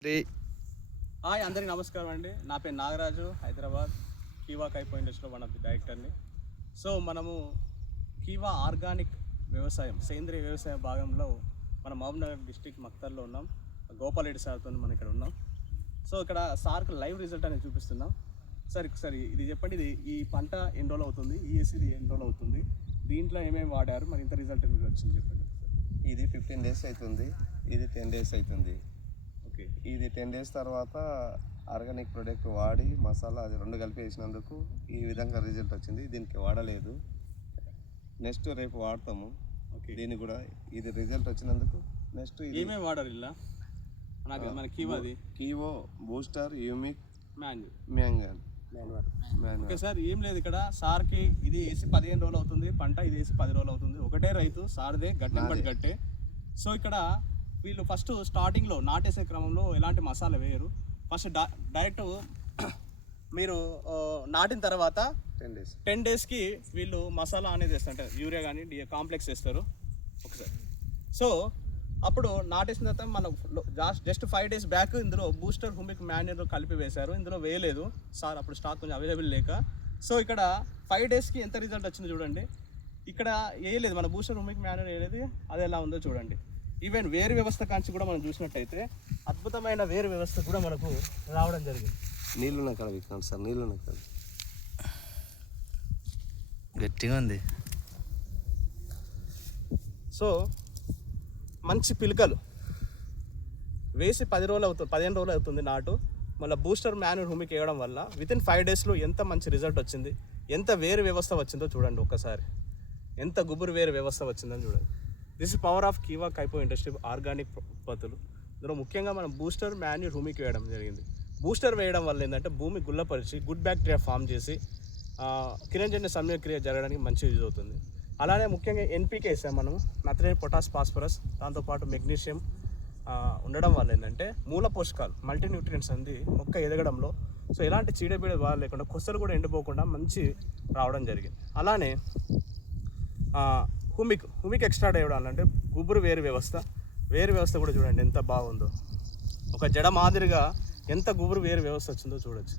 Hi అందరికీ నమస్కారం అండి. నా పేరు నాగరాజు, హైదరాబాద్ కీవా కైపో ఇండస్ట్రీలో వన్ ఆఫ్ ది డైరెక్టర్ని. సో మనము కీవా ఆర్గానిక్ వ్యవసాయం, సేంద్రీయ వ్యవసాయ భాగంలో మన మహబూబ్నగర్ డిస్టిక్ మక్తల్లో ఉన్నాం. గోపాల్ రెడ్డి సార్తో మనం ఇక్కడ ఉన్నాం. సో ఇక్కడ సార్కి లైవ్ రిజల్ట్ అనేది చూపిస్తున్నాం. సరే ఇది చెప్పండి, ఇది ఈ పంట ఎన్ని రోజులు అవుతుంది, ఇది ఎన్ని రోజులు అవుతుంది, దీంట్లో ఏమేమి వాడారు, మరి ఇంత రిజల్ట్ ఎందుకు వచ్చింది చెప్పండి. ఇది 15 days అవుతుంది, ఇది 10 days అవుతుంది. ఓకే, ఇది 10 days తర్వాత ఆర్గానిక్ ప్రోడక్ట్ వాడి మసాలా అది రెండు కలిపి వేసినందుకు ఈ విధంగా రిజల్ట్ వచ్చింది. దీనికి వాడలేదు, నెక్స్ట్ రేపు వాడతాము. ఓకే, దీన్ని కూడా ఇది రిజల్ట్ వచ్చినందుకు నెక్స్ట్ ఏమేమి వాడారు ఇలా మన కీవాది? కీవో, బూస్టర్, యూమిక్, మ్యాంగన్. ఓకే సార్, ఏం లేదు ఇక్కడ సార్కి ఇది వేసి 15 రోజులు అవుతుంది పంట, ఇది వేసి 10 రోజులు అవుతుంది. ఒకటే రైతు సార్దే, గట్టే. సో ఇక్కడ వీళ్ళు ఫస్ట్ స్టార్టింగ్లో నాటేసే క్రమంలో ఎలాంటి మసాలా వేయరు. ఫస్ట్ డైరెక్ట్ మీరు నాటిన తర్వాత 10 daysకి వీళ్ళు మసాలా అనేది వేస్తారు, యూరియా కానీ కాంప్లెక్స్ వేస్తారు ఒకసారి. సో అప్పుడు నాటేసిన తర్వాత మనం జస్ట్ 5 days బ్యాక్ ఇందులో బూస్టర్, హ్యూమిక్, మ్యాన్యూర్ కలిపి వేశారు. ఇందులో వేయలేదు సార్, అప్పుడు స్టాక్ కొంచెం అవైలబుల్ లేక. సో ఇక్కడ 5 daysకి ఎంత రిజల్ట్ వచ్చిందో చూడండి. ఇక్కడ వేయలేదు, మన బూస్టర్, హ్యూమిక్, మ్యాన్యూర్ వేయలేదు. అది ఎలా ఉందో చూడండి. ఈవెన్ వేరు వ్యవస్థ కాంచి కూడా మనం చూసినట్టయితే అద్భుతమైన వేరు వ్యవస్థ కూడా మనకు రావడం జరిగింది. నీళ్ళున్న కాడ విత్తనాలు సార్, నీళ్ళున్న కాడ గట్టిగా ఉంది. సో మంచి పిలకలు వేసి 15 రోజులు అవుతుంది నాటు. మళ్ళీ బూస్టర్, మ్యాన్యూర్, హ్యూమిక్ వేయడం వల్ల వితిన్ 5 daysలో ఎంత మంచి రిజల్ట్ వచ్చింది, ఎంత వేరు వ్యవస్థ వచ్చిందో చూడండి ఒక్కసారి. ఎంత గుబురు వేరు వ్యవస్థ వచ్చిందని చూడండి. దిస్ ఇస్ పవర్ ఆఫ్ కీవా కైపో ఇండస్ట్రీ ఆర్గానిక్ ఉత్పత్తులు. ఇందులో ముఖ్యంగా మనం బూస్టర్, మ్యాన్యూర్, హ్యూమిక్ వేయడం జరిగింది. బూస్టర్ వేయడం వల్ల ఏంటంటే భూమి గుల్లపరిచి గుడ్ బ్యాక్టీరియా ఫామ్ చేసి కిరణజన్య సమయక్రియ జరగడానికి మంచి యూజ్ అవుతుంది. అలానే ముఖ్యంగా ఎన్పీకే వేసాం మనం, నత్రజని, పొటాస్, ఫాస్ఫరస్, దాంతోపాటు మెగ్నీషియం ఉండడం వల్ల ఏంటంటే మూల పోషకాలు, మల్టీన్యూట్రియంట్స్ అనేది మొక్క ఎదగడంలో సో ఎలాంటి చీడబీడ బాధ లేకుండా, కొసలు కూడా ఎండిపోకుండా మంచి రావడం జరిగింది. అలానే హ్యూమిక్ ఎక్స్ట్రా వేయడాలంటే గుబురు వేరు వ్యవస్థ కూడా చూడండి ఎంత బాగుందో. ఒక జడ మాదిరిగా ఎంత గుబురు వేరు వ్యవస్థ వచ్చిందో చూడొచ్చు.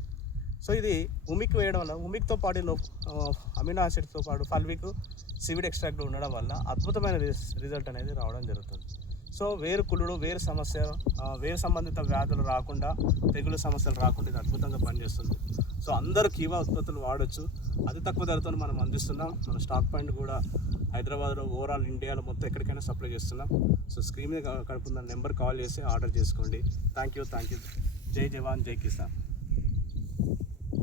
సో ఇది హ్యూమిక్ వేయడం వల్ల, హ్యూమిక్తో పాటు అమినో యాసిడ్స్తో పాటు ఫల్విక్, సివిడ్ ఎక్స్ట్రాక్ట్ ఉండడం వల్ల అద్భుతమైన రిజల్ట్ అనేది రావడం జరుగుతుంది. సో వేరు కుళ్ళుడు, వేరు సమస్య, వేరు సంబంధిత వ్యాధులు రాకుండా, తెగులు సమస్యలు రాకుండా ఇది అద్భుతంగా పనిచేస్తుంది. సో అందరూ కీవా ఉత్పత్తులు వాడచ్చు. అతి తక్కువ ధరతో మనం అందిస్తున్నాం. మన స్టాక్ పాయింట్ కూడా హైదరాబాద్లో, ఓవరాల్ ఇండియాలో మొత్తం ఎక్కడికైనా సప్లై చేస్తున్నాం. సో స్క్రీన్ మీద కడుపున్న నెంబర్ కాల్ చేసి ఆర్డర్ చేసుకోండి. Thank you. జై జవాన్, జై కిసాన్.